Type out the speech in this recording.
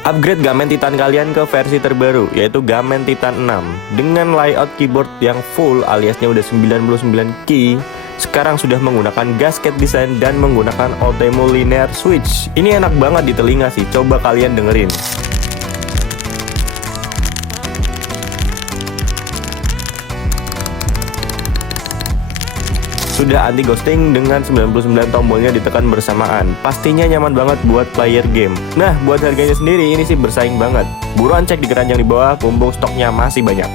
Upgrade Gamen Titan kalian ke versi terbaru, yaitu Gamen Titan 6. Dengan layout keyboard yang full aliasnya udah 99 key, sekarang sudah menggunakan gasket design dan menggunakan Otemu linear switch. Ini enak banget di telinga sih, coba kalian dengerin. Sudah anti ghosting dengan 99 tombolnya ditekan bersamaan. Pastinya nyaman banget buat player game. Nah, buat harganya sendiri ini sih bersaing banget. Buruan cek di keranjang di bawah, mumpung stoknya masih banyak.